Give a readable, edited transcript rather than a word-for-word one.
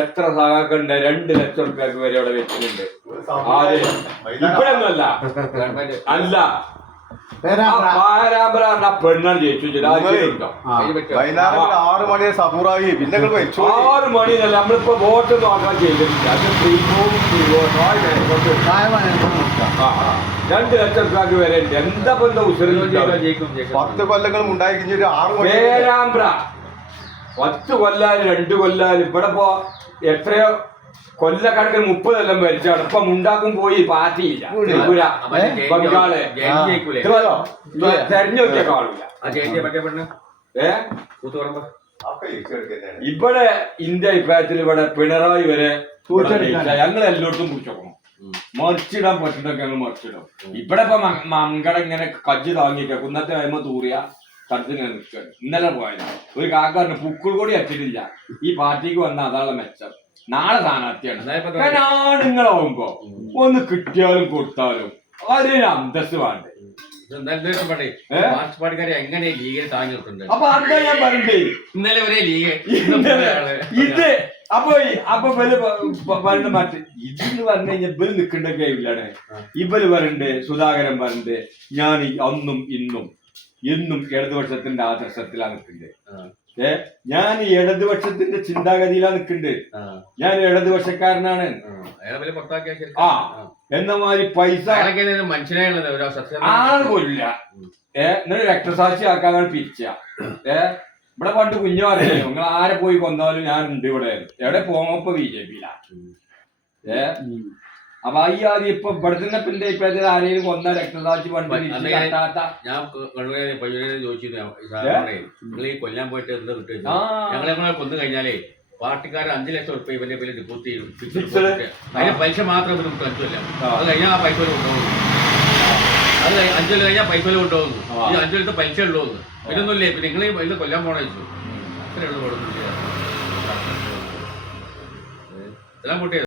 എത്ര സഹാക്കളുണ്ട് 2 ലക്ഷം റുപ്യക്ക് വരെ അവിടെ വെച്ചിട്ടുണ്ട്. ഇപ്പോഴൊന്നുമല്ല അല്ല പെണ്ണാണ് ജയിച്ചു. 6 മണി സബൂറായി പിന്നെ 6 മണിന്നല്ല നമ്മളിപ്പോ വോട്ട് നോക്കാൻ ചെയ്തിട്ടില്ല. അത് 2 ലക്ഷം റുപ്യക്ക് വരെ ഉണ്ട്. എന്താ എന്താ ഉസരം 10 കൊല്ലങ്ങളും ഉണ്ടായി 6 മണി പേരാമ്പ്ര 10 കൊല്ലാലും 2 കൊല്ലാലും ഇവിടെ ഇപ്പോ എത്രയോ കൊല്ലക്കണക്കിന് 30 കൊല്ലം ഭരിച്ചാണ്. ഇപ്പൊ മുണ്ടാക്കും പോയി പാർട്ടിയില്ല. ത്രിപുര ബംഗാള് തെരഞ്ഞു നോക്കിയ കാണില്ല. ഇവിടെ ഇന്ത്യ അഭിപ്രായത്തിൽ ഇവിടെ പിണറായി വരെ ഞങ്ങൾ എല്ലായിടത്തും കുറിച്ചോക്കണം. മറിച്ചിടാൻ പറ്റുന്നൊക്കെ ഞങ്ങൾ മറിച്ചിടും. ഇവിടെ ഇപ്പൊ മംഗള ഇങ്ങനെ കജ്ജ് താങ്ങിക്ക കുന്നത്തെ കഴിയുമ്പോ തൂറിയ തടത്തിങ്ങനെ നിൽക്കുകയാണ്. ഇന്നലെ പോയത് ഒരു കാക്കാരന് പുക്കൾ കൂടി അച്ചിട്ടില്ല. ഈ പാർട്ടിക്ക് വന്ന അതാണ് മെച്ചം. നാളെ സ്ഥാനാർത്ഥിയാണ്. ആണുങ്ങളാവുമ്പോ ഒന്ന് കിട്ടിയാലും കൊടുത്താലും അതിന് അന്തസ് വേണ്ടേ. എങ്ങനെ ലീഗിൽ താങ്ങി നിർത്തുന്നുണ്ട്? അപ്പൊ അതാ ഞാൻ പറഞ്ഞേ ഇന്നലെ വരെ ലീഗ് ഇത് അപ്പൊ പറയുന്ന മാറ്റി ഇതെന്ന് പറഞ്ഞു കഴിഞ്ഞാൽ ഇവര് നിൽക്കേണ്ട കാര്യമില്ലാണ്. ഇവര് പറയണ്ട് സുധാകരൻ പറഞ്ഞത് ഞാൻ അന്നും ഇന്നും എന്നും ഇടതുപക്ഷത്തിന്റെ ആദർശത്തിലാണ് നിൽക്കുന്നത്. ഞാൻ ഇടതുപക്ഷത്തിന്റെ ചിന്താഗതിയിലാണ് നിൽക്കുന്നത്. ഞാൻ ഇടതുപക്ഷക്കാരനാണ്. ആ എന്ന മാതിരി പൈസ ആള് കൊല്ല എന്നിട്ട് രക്തസാക്ഷി ആക്കാനാണ് പിരിച്ച. ഇവിടെ പണ്ട് കുഞ്ഞു പറയല്ലോ നിങ്ങൾ ആരെ പോയി കൊന്നാലും ഞാൻ ഉണ്ട് ഇവിടെ. എവിടെ പോങ്ങപ്പോ BJP-യിലാ. അപ്പൊ ഈ ആദ്യം ഇപ്പൊ ഇവിടെ തന്നെ പിന്നെ ഇപ്പോഴത്തെ ആരെയും കൊന്ന രക്തസാക്ഷി പണ്ട് ഞാൻ ചോദിച്ചിരുന്നു നിങ്ങൾ ഈ കൊല്ലാൻ പോയിട്ട് എന്താ കിട്ടുക? ഞങ്ങളെ കൊന്നു കഴിഞ്ഞാലേ പാർട്ടിക്കാർ 5 ലക്ഷം റുപ്യ ഇവന്റെ പേര് ഡിപ്പോസിറ്റ് ചെയ്യും. അതിന് പൈസ മാത്രം ഇവര് കിട്ടും. 5 കൊല്ലം അത് കഴിഞ്ഞാൽ ആ പൈസ കൊണ്ടുപോകുന്നു. അത് 5 കൊല്ലം കഴിഞ്ഞാൽ പൈസ കൊണ്ടുപോകുന്നു. ഈ 5 കൊല്ലത്തെ പൈസ ഉള്ളൂന്ന് ഇതൊന്നുമില്ലേ. പിന്നെ നിങ്ങൾ ഇത് കൊല്ലാൻ പോണ വെച്ചു അത്രയുള്ളൂ. എല്ലാം കൂട്ടിയത്